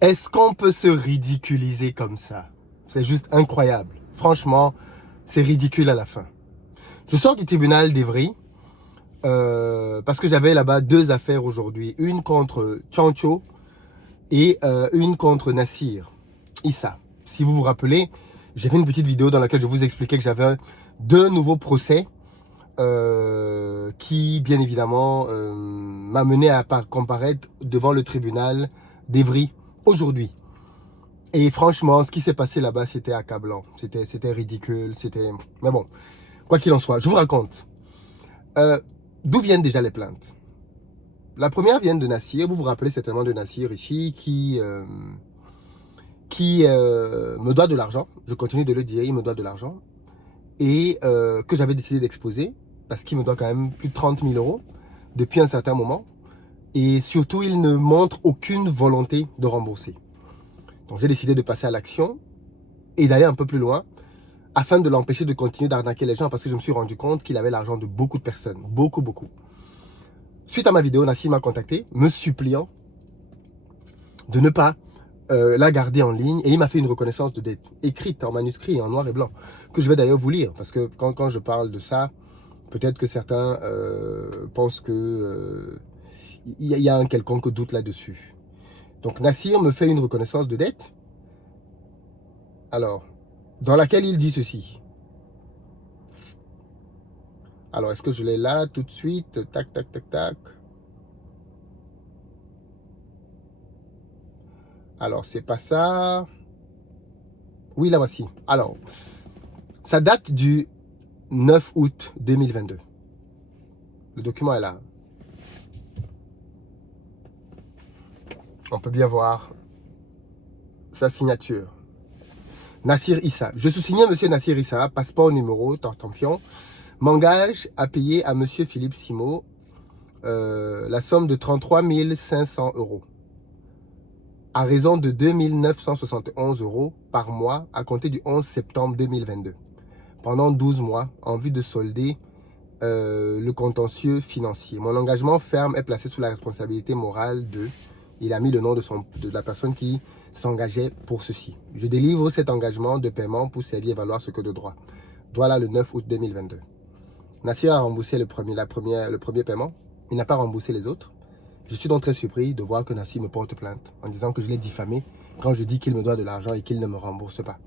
Est-ce qu'on peut se ridiculiser comme ça? C'est juste incroyable. Franchement, c'est ridicule à la fin. Je sors du tribunal d'Evry parce que j'avais là-bas deux affaires aujourd'hui. Une contre Tchancho et une contre Nassir Issa. Si vous vous rappelez, j'ai fait une petite vidéo dans laquelle je vous expliquais que j'avais deux nouveaux procès qui, bien évidemment, m'a mené à comparaître devant le tribunal d'Evry aujourd'hui. Et franchement, ce qui s'est passé là-bas, c'était accablant. C'était ridicule. Mais bon, quoi qu'il en soit, je vous raconte. D'où viennent déjà les plaintes? La première vient de Nassir. Vous vous rappelez certainement de Nassir ici, qui me doit de l'argent. Je continue de le dire, il me doit de l'argent. Et que j'avais décidé d'exposer, parce qu'il me doit quand même plus de 30 000 € depuis un certain moment. Et surtout, il ne montre aucune volonté de rembourser. Donc j'ai décidé de passer à l'action et d'aller un peu plus loin afin de l'empêcher de continuer d'arnaquer les gens, parce que je me suis rendu compte qu'il avait l'argent de beaucoup de personnes. Beaucoup, beaucoup. Suite à ma vidéo, Nassir m'a contacté, me suppliant de ne pas la garder en ligne, et il m'a fait une reconnaissance de dette écrite en manuscrit, en noir et blanc, que je vais d'ailleurs vous lire, parce que quand je parle de ça, peut-être que certains pensent que il y a un quelconque doute là-dessus. Donc Nassir me fait une reconnaissance de dette, alors, dans laquelle il dit ceci. Alors, est-ce que je l'ai là tout de suite? Tac, tac, tac, tac. Alors, c'est pas ça. Oui, la voici. Alors, ça date du 9 août 2022. Le document est là. On peut bien voir sa signature. Nassir Issa. Je sous-signe monsieur Nassir Issa, passeport numéro, Tartampion, m'engage à payer à monsieur Philippe Simo la somme de 33 500 € à raison de 2 971 € par mois à compter du 11 septembre 2022, pendant 12 mois, en vue de solder le contentieux financier. Mon engagement ferme est placé sous la responsabilité morale de... Il a mis le nom de la personne qui s'engageait pour ceci. Je délivre cet engagement de paiement pour servir à valoir ce que de droit. Voilà le 9 août 2022. Nassir a remboursé le premier paiement. Il n'a pas remboursé les autres. Je suis donc très surpris de voir que Nassir me porte plainte en disant que je l'ai diffamé quand je dis qu'il me doit de l'argent et qu'il ne me rembourse pas.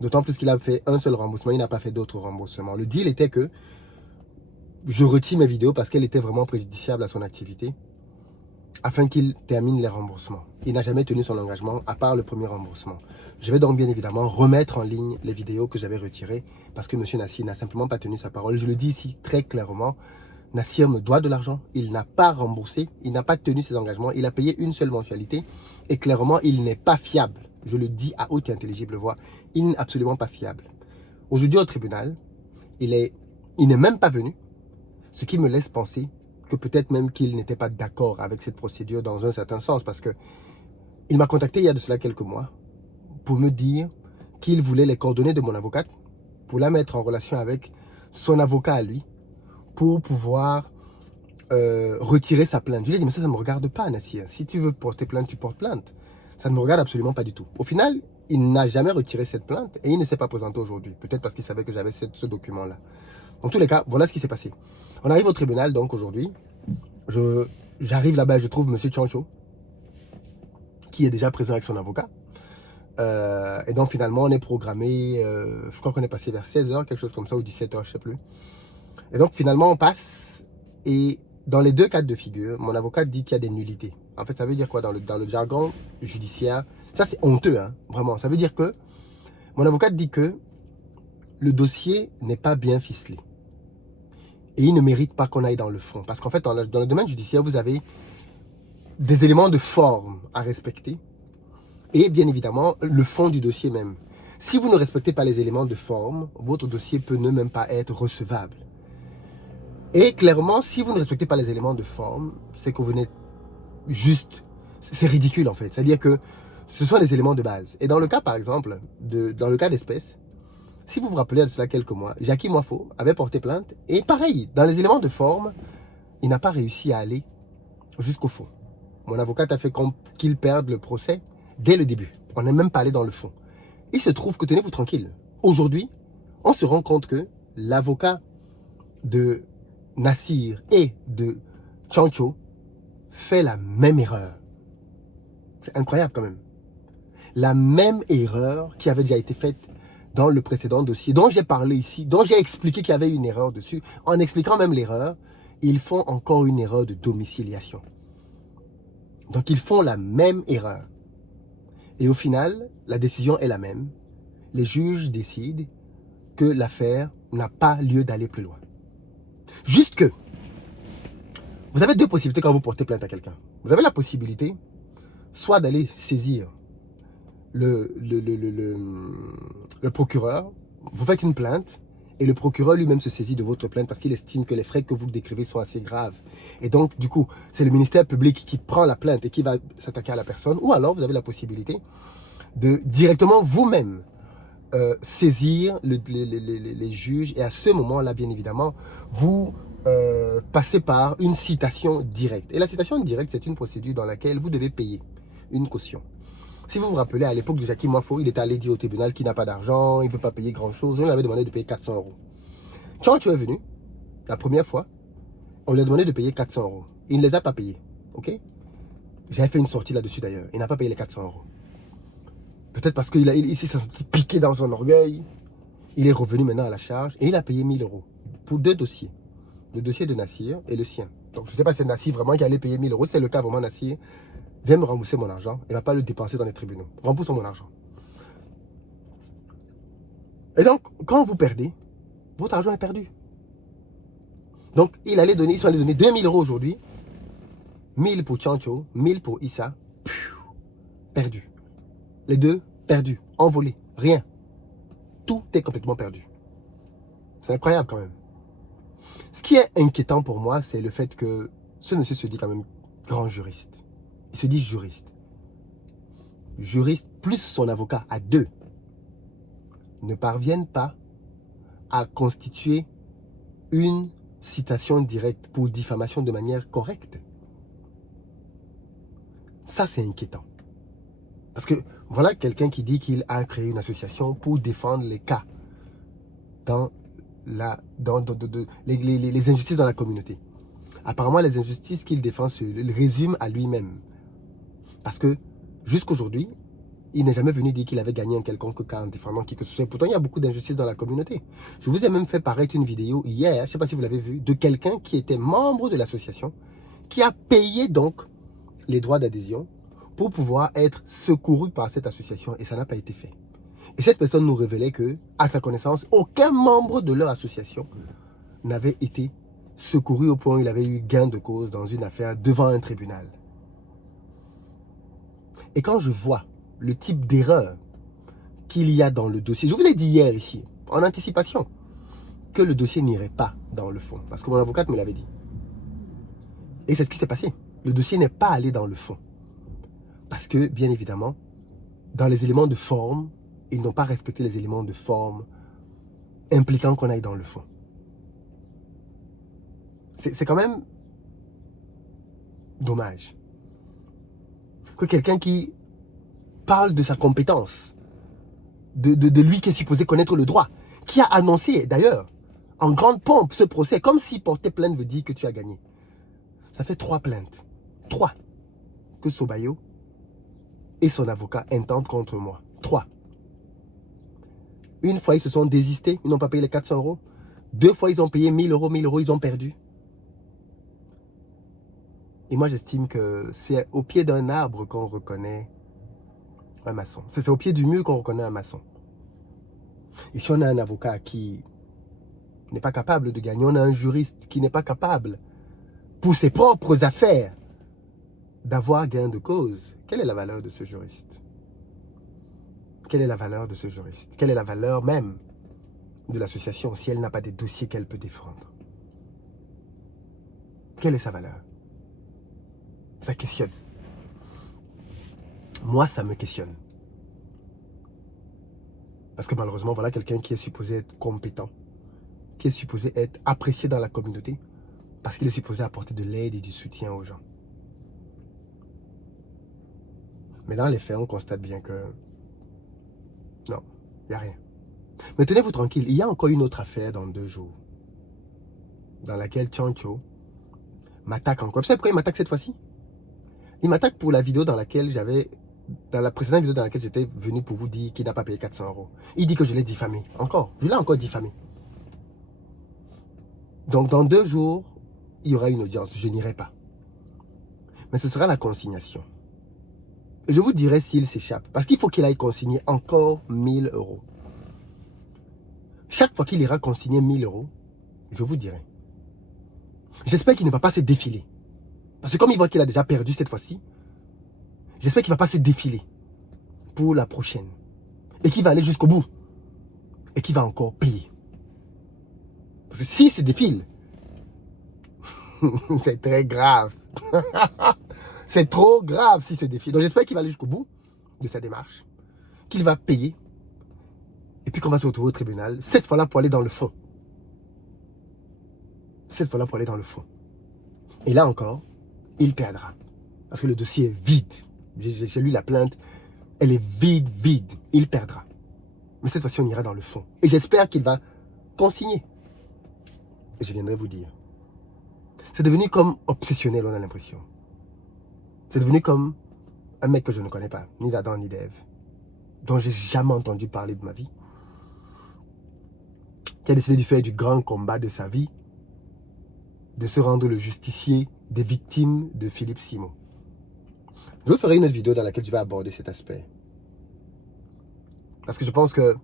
D'autant plus qu'il a fait un seul remboursement, il n'a pas fait d'autres remboursements. Le deal était que je retire mes vidéos parce qu'elles étaient vraiment préjudiciables à son activité, afin qu'il termine les remboursements. Il n'a jamais tenu son engagement, à part le premier remboursement. Je vais donc bien évidemment remettre en ligne les vidéos que j'avais retirées, parce que M. Nassir n'a simplement pas tenu sa parole. Je le dis ici très clairement, Nassir me doit de l'argent, il n'a pas remboursé, il n'a pas tenu ses engagements, il a payé une seule mensualité, et clairement, il n'est pas fiable. Je le dis à haute et intelligible voix, il n'est absolument pas fiable. Aujourd'hui au tribunal, il n'est même pas venu, ce qui me laisse penser que peut-être même qu'il n'était pas d'accord avec cette procédure dans un certain sens, parce que il m'a contacté il y a de cela quelques mois pour me dire qu'il voulait les coordonnées de mon avocate pour la mettre en relation avec son avocat à lui pour pouvoir retirer sa plainte. Je lui ai dit, mais ça ne me regarde pas, Nassir. Si tu veux porter plainte, tu portes plainte. Ça ne me regarde absolument pas du tout. Au final, il n'a jamais retiré cette plainte et il ne s'est pas présenté aujourd'hui. Peut-être parce qu'il savait que j'avais ce document-là. En tous les cas, voilà ce qui s'est passé. On arrive au tribunal donc aujourd'hui. J'arrive là-bas et je trouve M. Tchancho, qui est déjà présent avec son avocat. Et donc finalement, on est programmé, je crois qu'on est passé vers 16 h, quelque chose comme ça, ou 17 h, je ne sais plus. Et donc finalement, on passe, et dans les deux cas de figure, mon avocat dit qu'il y a des nullités. En fait, ça veut dire quoi dans le jargon judiciaire? Ça, c'est honteux, hein, vraiment. Ça veut dire que mon avocat dit que le dossier n'est pas bien ficelé. Et il ne mérite pas qu'on aille dans le fond. Parce qu'en fait, dans le domaine judiciaire, vous avez des éléments de forme à respecter. Et bien évidemment, le fond du dossier même. Si vous ne respectez pas les éléments de forme, votre dossier peut ne même pas être recevable. Et clairement, si vous ne respectez pas les éléments de forme, c'est que vous n'êtes juste... C'est ridicule en fait. C'est-à-dire que ce sont les éléments de base. Et dans le cas, par exemple, dans le cas d'espèce, si vous vous rappelez de cela quelques mois, Jackie Moifo avait porté plainte. Et pareil, dans les éléments de forme, il n'a pas réussi à aller jusqu'au fond. Mon avocat a fait qu'il perde le procès. dès le début. On n'est même pas allé dans le fond. Il se trouve que, tenez-vous tranquille, aujourd'hui, on se rend compte que l'avocat de Nassir et de Tchancho fait la même erreur. C'est incroyable quand même. La même erreur qui avait déjà été faite dans le précédent dossier, dont j'ai parlé ici, dont j'ai expliqué qu'il y avait une erreur dessus. En expliquant même l'erreur, ils font encore une erreur de domiciliation. Donc ils font la même erreur. Et au final, la décision est la même. Les juges décident que l'affaire n'a pas lieu d'aller plus loin. Juste que, vous avez deux possibilités quand vous portez plainte à quelqu'un. Vous avez la possibilité, soit d'aller saisir le procureur, vous faites une plainte, et le procureur lui-même se saisit de votre plainte parce qu'il estime que les frais que vous décrivez sont assez graves. Et donc, du coup, c'est le ministère public qui prend la plainte et qui va s'attaquer à la personne. Ou alors, vous avez la possibilité de directement vous-même saisir les juges. Et à ce moment-là, bien évidemment, vous passez par une citation directe. Et la citation directe, c'est une procédure dans laquelle vous devez payer une caution. Si vous vous rappelez, à l'époque de Jackie Moifo, il était allé dire au tribunal qu'il n'a pas d'argent, il ne veut pas payer grand-chose. On lui avait demandé de payer 400 euros. Quand tu es venu, la première fois, on lui a demandé de payer 400 euros. Il ne les a pas payés. Ok? J'avais fait une sortie là-dessus d'ailleurs. Il n'a pas payé les 400 euros. Peut-être parce qu'il s'est senti piqué dans son orgueil. Il est revenu maintenant à la charge et il a payé 1000 euros pour deux dossiers. Le dossier de Nassir et le sien. Donc je ne sais pas si c'est Nassir vraiment qui allait payer 1000 euros. C'est le cas vraiment Nassir. Viens me rembourser mon argent et ne va pas le dépenser dans les tribunaux. Rembourse mon argent. Et donc, quand vous perdez, votre argent est perdu. Donc, ils sont allés donner 2000 euros aujourd'hui. 1000 pour Tchancho, 1000 pour Issa. Perdu. Les deux, perdus, envolés, rien. Tout est complètement perdu. C'est incroyable quand même. Ce qui est inquiétant pour moi, c'est le fait que ce monsieur se dit quand même grand juriste. Il se dit juriste. Juriste plus son avocat à deux ne parviennent pas à constituer une citation directe pour diffamation de manière correcte. Ça, c'est inquiétant. Parce que voilà quelqu'un qui dit qu'il a créé une association pour défendre les cas dans les injustices dans la communauté. Apparemment, les injustices qu'il défend se résument à lui-même. Parce que jusqu'aujourd'hui, il n'est jamais venu dire qu'il avait gagné un quelconque cas en défendant qui que ce soit. Pourtant, il y a beaucoup d'injustices dans la communauté. Je vous ai même fait paraître une vidéo hier, je ne sais pas si vous l'avez vu, de quelqu'un qui était membre de l'association, qui a payé donc les droits d'adhésion pour pouvoir être secouru par cette association. Et ça n'a pas été fait. Et cette personne nous révélait que, à sa connaissance, aucun membre de leur association n'avait été secouru au point où il avait eu gain de cause dans une affaire devant un tribunal. Et quand je vois le type d'erreur qu'il y a dans le dossier, je vous l'ai dit hier ici, en anticipation, que le dossier n'irait pas dans le fond, parce que mon avocate me l'avait dit. Et c'est ce qui s'est passé. Le dossier n'est pas allé dans le fond. Parce que, bien évidemment, dans les éléments de forme, ils n'ont pas respecté les éléments de forme impliquant qu'on aille dans le fond. C'est quand même dommage que quelqu'un qui parle de sa compétence, de lui qui est supposé connaître le droit, qui a annoncé d'ailleurs en grande pompe ce procès, comme si porter plainte veut dire que tu as gagné. Ça fait 3 plaintes. 3 que Sobayo et son avocat intentent contre moi. 3. Une fois, ils se sont désistés, ils n'ont pas payé les 400 euros. 2 fois, ils ont payé 1000 euros, ils ont perdu. Et moi, j'estime que c'est au pied d'un arbre qu'on reconnaît un maçon. C'est au pied du mur qu'on reconnaît un maçon. Et si on a un avocat qui n'est pas capable de gagner, on a un juriste qui n'est pas capable, pour ses propres affaires, d'avoir gain de cause, quelle est la valeur de ce juriste? Quelle est la valeur de ce juriste? Quelle est la valeur même de l'association si elle n'a pas des dossiers qu'elle peut défendre? Quelle est sa valeur? Ça questionne. Moi, ça me questionne. Parce que malheureusement, voilà quelqu'un qui est supposé être compétent, qui est supposé être apprécié dans la communauté, parce qu'il est supposé apporter de l'aide et du soutien aux gens. Mais dans les faits, on constate bien que non, il n'y a rien. Mais tenez-vous tranquille, il y a encore une autre affaire dans 2 jours, dans laquelle Tchancho m'attaque encore. Vous savez pourquoi il m'attaque cette fois-ci? Il m'attaque pour la vidéo dans laquelle dans la précédente vidéo dans laquelle j'étais venu pour vous dire qu'il n'a pas payé 400 €. Il dit que je l'ai diffamé. Encore, je l'ai encore diffamé. Donc dans 2 jours, il y aura une audience. Je n'irai pas. Mais ce sera la consignation. Et je vous dirai s'il s'échappe. Parce qu'il faut qu'il aille consigner encore 1000 €. Chaque fois qu'il ira consigner 1000 €, je vous dirai. J'espère qu'il ne va pas se défiler. Parce que comme il voit qu'il a déjà perdu cette fois-ci, j'espère qu'il ne va pas se défiler pour la prochaine. Et qu'il va aller jusqu'au bout. Et qu'il va encore payer. Parce que s'il se défile, c'est très grave. C'est trop grave s'il se défile. Donc j'espère qu'il va aller jusqu'au bout de sa démarche. Qu'il va payer. Et puis qu'on va se retrouver au tribunal. Cette fois-là pour aller dans le fond. Cette fois-là pour aller dans le fond. Et là encore, il perdra. Parce que le dossier est vide. J'ai lu la plainte. Elle est vide, vide. Il perdra. Mais cette fois-ci, on ira dans le fond. Et j'espère qu'il va consigner. Et je viendrai vous dire. C'est devenu comme obsessionnel, on a l'impression. C'est devenu comme un mec que je ne connais pas. Ni d'Adam, ni d'Ève. Dont j'ai jamais entendu parler de ma vie. Qui a décidé de faire du grand combat de sa vie. De se rendre le justicier des victimes de Philippe Simon. Je vous ferai une autre vidéo dans laquelle je vais aborder cet aspect. Parce que je pense que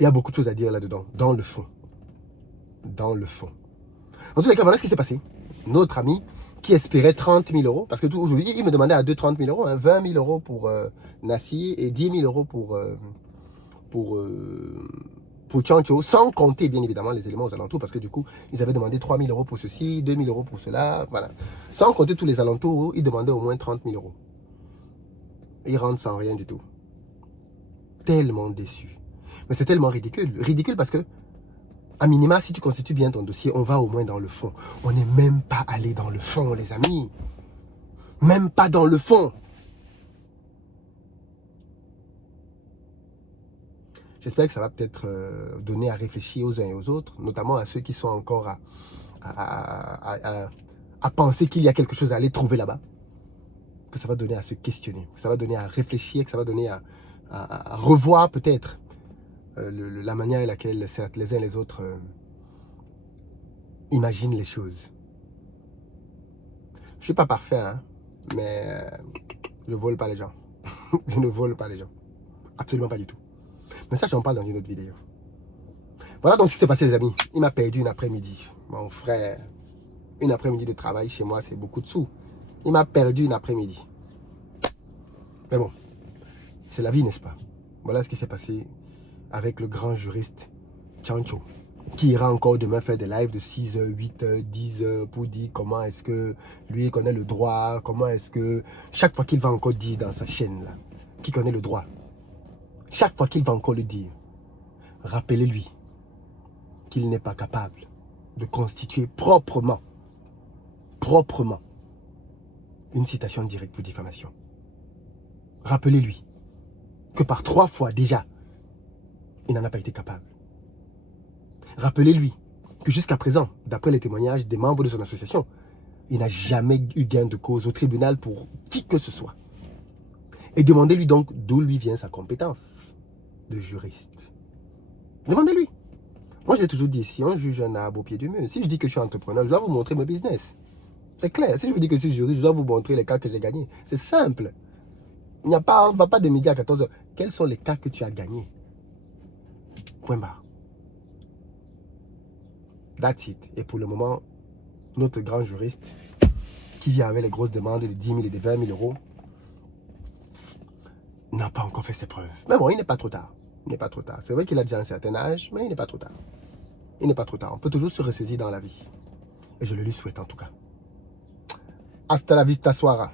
il y a beaucoup de choses à dire là-dedans, dans le fond. Dans le fond. En tous les cas, voilà ce qui s'est passé. Notre ami qui espérait 30 000 €, parce que aujourd'hui, il me demandait à 30 000 €, hein, 20 000 € pour Nassir et 10 000 € pour Tchancho, sans compter bien évidemment les éléments aux alentours, parce que du coup, ils avaient demandé 3 000 € pour ceci, 2 000 € pour cela, voilà. Sans compter tous les alentours, ils demandaient au moins 30 000 €. Ils rentrent sans rien du tout. Tellement déçu. Mais c'est tellement ridicule. Ridicule parce que, à minima, si tu constitues bien ton dossier, on va au moins dans le fond. On n'est même pas allé dans le fond, les amis. Même pas dans le fond. J'espère que ça va peut-être donner à réfléchir aux uns et aux autres, notamment à ceux qui sont encore à penser qu'il y a quelque chose à aller trouver là-bas. Que ça va donner à se questionner, que ça va donner à réfléchir, que ça va donner à revoir peut-être la manière à laquelle les uns et les autres imaginent les choses. Je ne suis pas parfait, hein, mais je ne vole pas les gens. Je ne vole pas les gens. Absolument pas du tout. Mais ça, j'en parle dans une autre vidéo. Voilà donc ce qui s'est passé, les amis. Il m'a perdu une après-midi. Mon frère, une après-midi de travail chez moi, c'est beaucoup de sous. Il m'a perdu une après-midi. Mais bon, c'est la vie, n'est-ce pas? Voilà ce qui s'est passé avec le grand juriste Tchancho, qui ira encore demain faire des lives de 6 h, 8 h, 10 h pour dire comment est-ce que lui connaît le droit, comment est-ce que chaque fois qu'il va encore dire dans sa chaîne là, qu'il connaît le droit, chaque fois qu'il va encore le dire, rappelez-lui qu'il n'est pas capable de constituer proprement une citation directe pour diffamation. Rappelez-lui que par 3 fois déjà, il n'en a pas été capable. Rappelez-lui que jusqu'à présent, d'après les témoignages des membres de son association, il n'a jamais eu gain de cause au tribunal pour qui que ce soit. Et demandez-lui donc d'où lui vient sa compétence de juriste. Demandez-lui. Moi, je l'ai toujours dit, si on juge un arbre au pied du mur, si je dis que je suis entrepreneur, je dois vous montrer mon business. C'est clair. Si je vous dis que je suis juriste, je dois vous montrer les cas que j'ai gagnés. C'est simple. Il n'y a pas, on ne va pas de midi à 14 h. Quels sont les cas que tu as gagnés? Point barre. That's it. Et pour le moment, notre grand juriste, qui vient avec les grosses demandes de 10 000 et de 20 000 €, n'a pas encore fait ses preuves. Mais bon, il n'est pas trop tard. Il n'est pas trop tard. C'est vrai qu'il a déjà un certain âge, mais il n'est pas trop tard. Il n'est pas trop tard. On peut toujours se ressaisir dans la vie. Et je le lui souhaite en tout cas. Hasta la vista, soara.